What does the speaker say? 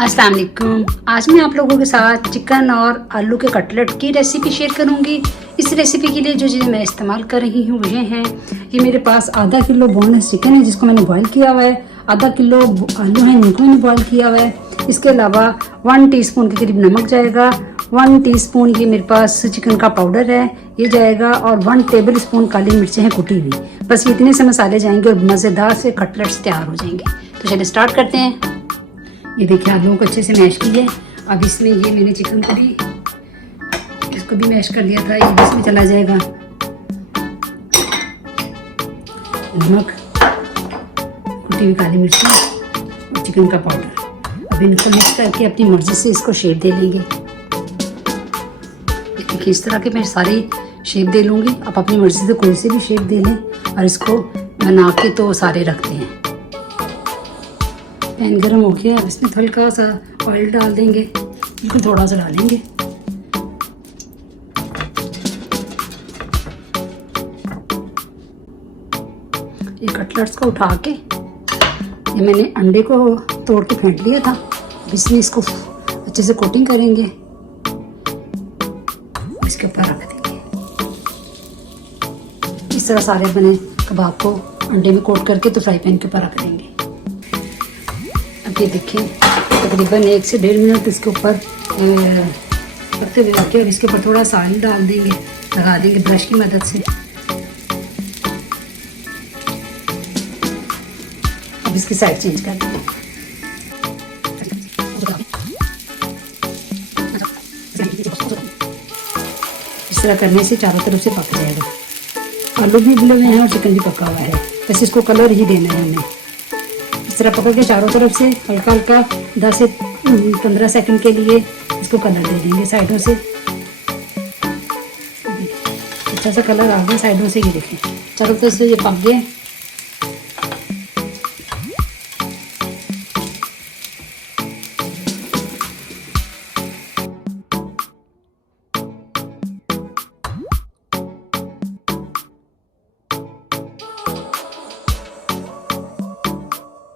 अस्सलाम वालेकुम। आज मैं आप लोगों के साथ चिकन और आलू के कटलेट की रेसिपी शेयर करूंगी। इस रेसिपी के लिए जो चीज़ें मैं इस्तेमाल कर रही हूँ ये हैं, ये मेरे पास आधा किलो बोनलेस चिकन है जिसको मैंने बॉईल किया हुआ है, आधा किलो आलू हैं जिनको मैंने बॉईल किया हुआ है। इसके अलावा 1 टीस्पून के करीब नमक जाएगा, 1 टीस्पून ये मेरे पास चिकन का पाउडर है ये जाएगा, और 1 टेबल स्पून काली मिर्चें हैं कुटी हुई। बस ये इतने से मसाले जाएंगे और मज़ेदार से कटलेट्स तैयार हो जाएंगे। तो चलिए स्टार्ट करते हैं। ये देखिए आलूओं को अच्छे से मैश की है। अब इसमें ये मैंने चिकन को भी इसको भी मैश कर लिया था, ये भी इसमें चला जाएगा। नमक, कुटी हुई काली मिर्ची और चिकन का पाउडर। अब इनको मिक्स करके अपनी मर्जी से इसको शेप दे लेंगे। देखिए इस तरह के मैं सारी शेप दे लूँगी। आप अपनी मर्जी से कोई से भी शेप दे लें और इसको बना के तो सारे रखते हैं। पैन गरम हो गया, अब इसमें हल्का सा ऑयल डाल देंगे, बिल्कुल थोड़ा सा डालेंगे। ये कटलेट्स को उठा के ये मैंने अंडे को तोड़ के फेंक लिया था, इसमें इसको अच्छे से कोटिंग करेंगे, इसके ऊपर रख देंगे। इस तरह सारे बने कबाब को अंडे में कोट करके तो फ्राई पैन के ऊपर रख देंगे। ये देखिए तकरीबन 1 से 1.5 मिनट इसके ऊपर रखते हुए रखें और इसके ऊपर थोड़ा सा ऑयल डाल देंगे, लगा देंगे ब्रश की मदद से। अब इसकी साइड चेंज कर देंगे। इस तरह करने से चारों तरफ से पक जाएगा। आलू भी उबले हुए हैं और चिकन भी पका हुआ है, बस इसको कलर ही देना है हमें। इस तरह पकड़ के चारों तरफ से हल्का हल्का 10 से 15 सेकंड के लिए इसको कलर दे देंगे साइडों से। अच्छा सा कलर आ गया साइडों से, ये देखें चारों तरफ से ये पक गए।